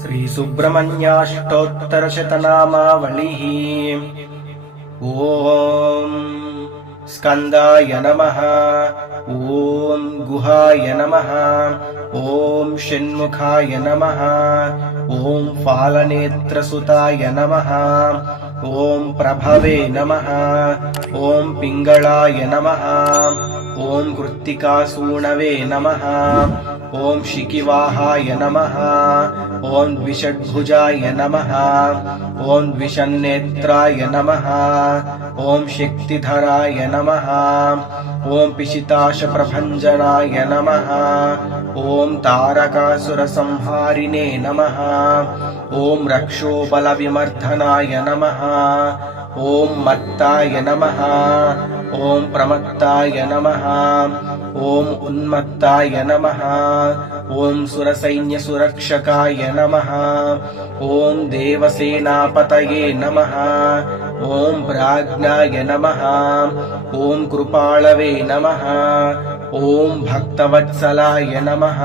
श्रीसुब्रह्मण्याष्टोत्तरशतनामावलिः। ॐ स्कन्दाय नमः। ॐ गुहाय नमः। ॐ षण्मुखाय नमः। ॐ फालनेत्रसुताय नमः। ॐ प्रभवे नमः। ॐ पिङ्गळाय नमः। ॐ कृत्तिकासूणवे नमः। ॐ शिखिवाहाय नमः। ॐ द्विषड्भुजाय नमः। ॐ द्विषन्नेत्राय नमः। ॐ शक्तिधराय नमः। ॐ पिशिताशप्रभञ्जनाय नमः। ॐ तारकासुरसंहारिणे नमः। ॐ रक्षोबलविमर्दनाय नमः। ॐ मत्ताय नमः। ॐ प्रमत्ताय नमः। ॐ उन्मत्ताय नमः। ॐ सुरसैन्यसुरक्षकाय नमः। ॐ देवसेनापतये नमः। ॐ प्राज्ञाय नमः। ॐ कृपाळवे नमः। ॐ भक्तवत्सलाय नमः।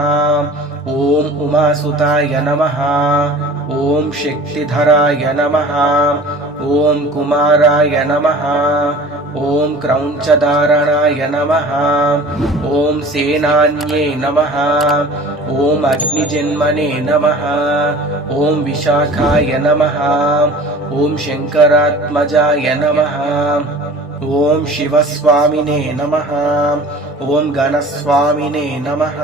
ॐ उमासुताय नमः। ॐ शक्तिधराय नमः। ॐ कुमाराय नमः। ॐ क्रौञ्चधारणाय नमः। ॐ सेनान्ये नमः। ॐ अग्निजन्मने नमः। ॐ विशाखाय नमः। ॐ शङ्करात्मजाय नमः। ॐ शिवस्वामिने नमः। ॐ गणस्वामिने नमः।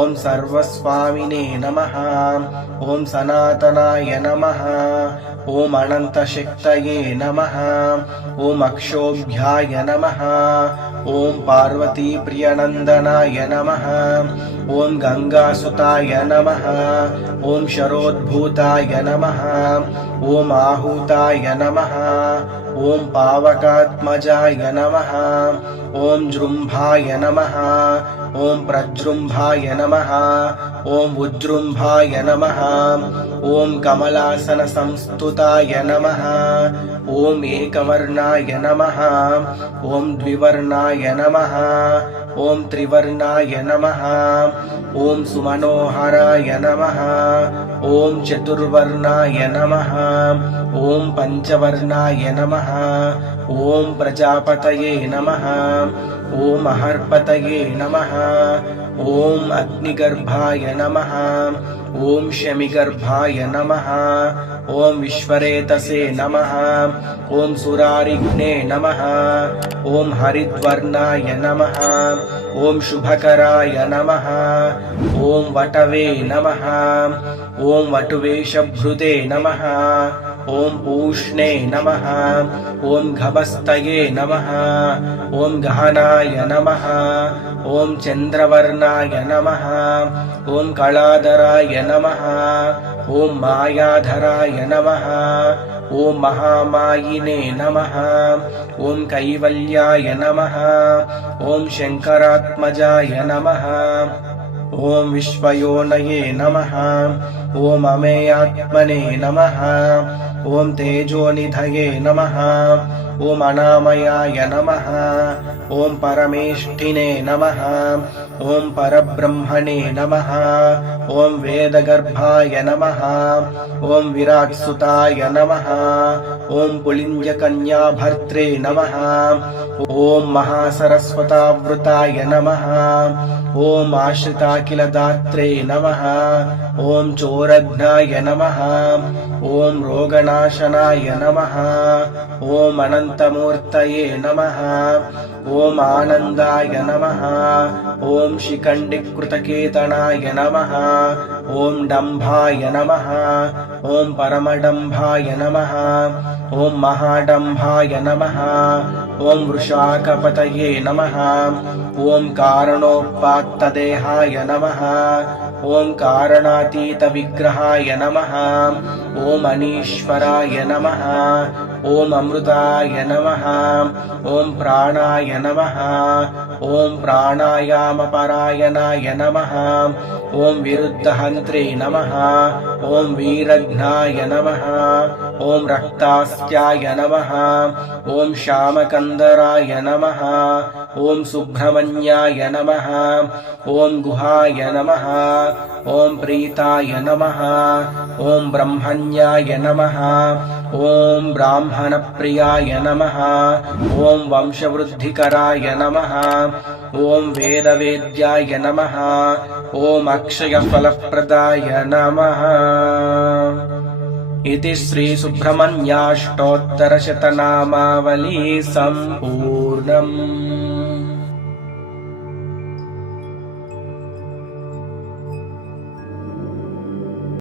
ॐ सर्वस्वामिने नमः। ॐ सनातनाय नमः। ॐ अनन्तशक्तये नमः। ॐ अक्षोभ्याय नमः। ॐ पार्वतीप्रियनन्दनाय नमः। ॐ गङ्गासुताय नमः। ॐ शरोद्भूताय नमः। ॐ आहूताय नमः। ॐ पावकात्मजाय नमः। ॐ जृम्भाय नमः। ॐ प्रजृम्भाय नमः। ॐ उज्जृम्भाय नमः। ॐ कमलासनसंस्तुताय नमः। ॐ एकवर्णाय नमः। ॐ द्विवर्णाय नमः। ॐ त्रिवर्णाय नमः। ॐ सुमनोहराय नमः। ॐ चतुर्वर्णाय नमः। ॐ पञ्चवर्णाय नमः। ॐ प्रजापतये नमः। ॐ अहर्पतये नमः। ॐ अग्निगर्भाय नमः। ॐ शमिगर्भाय नमः। ॐ विश्वरेतसे नमः। ॐ सुरारिघ्ने नमः। ॐ हरिद्वर्णाय नमः। ॐ शुभकराय नमः। ॐ वटवे नमः। ॐ वटुवेशभृते नमः। ॐ पूष्णे नमः। ॐ घबस्तये नमः। ॐ गहनाय नमः। ॐ चन्द्रवर्णाय नमः। ॐ कलाधराय नमः। ॐ मायाधराय नमः। ॐ महामायिने नमः। ॐ कैवल्याय नमः। ॐ शङ्करात्मजाय नमः। ॐ विश्वयोनये नमः। ॐ अमेयात्मने नमः। ॐ तेजोनिधये नमः। ॐ अनामयाय नमः। ॐ परमेष्ठिने नमः। ॐ परब्रह्मणे नमः। ॐ वेदगर्भाय नमः। ॐ विराट्सुताय नमः। ॐ पुलिञ्जकन्याभर्त्रे नमः। ॐ महासरस्वतावृताय नमः। ॐ आश्रिताखिलदात्रे नमः। ॐ चोरघ्नाय नमः। ॐ रोगनाशनाय नमः। ॐ अनन्तमूर्तये नमः। ॐ आनन्दाय नमः। ॐ शिखण्डिकृतकेतनाय नमः। ॐ डम्भाय नमः। ॐ परमडम्भाय नमः। ॐ महाडम्भाय नमः। ॐ वृषाकपतये नमः। ॐ कारणोपात्तदेहाय नमः। ॐ कारणातीतविग्रहाय नमः। ॐ अनीश्वराय नमः। ॐ अमृताय नमः। ॐ प्राणाय नमः। ॐ प्राणायामपरायणाय नमः। ॐ विरुद्धहन्त्रे नमः। ॐ वीरघ्नाय नमः। ॐ रक्तास्त्याय नमः। ॐ श्यामकन्दराय नमः। ॐ सुब्रह्मण्याय नमः ॐ गुहाय नमः ॐ प्रीताय नमः ॐ ब्रह्मण्याय नमः ॐ ब्राह्मणप्रियाय नमः ॐ वंशवृद्धिकराय नमः ॐ वेदवेद्याय नमः ॐ अक्षयफलप्रदाय नमः। इति श्रीसुब्रह्मण्याष्टोत्तरशतनामावली सम्पूर्णम्।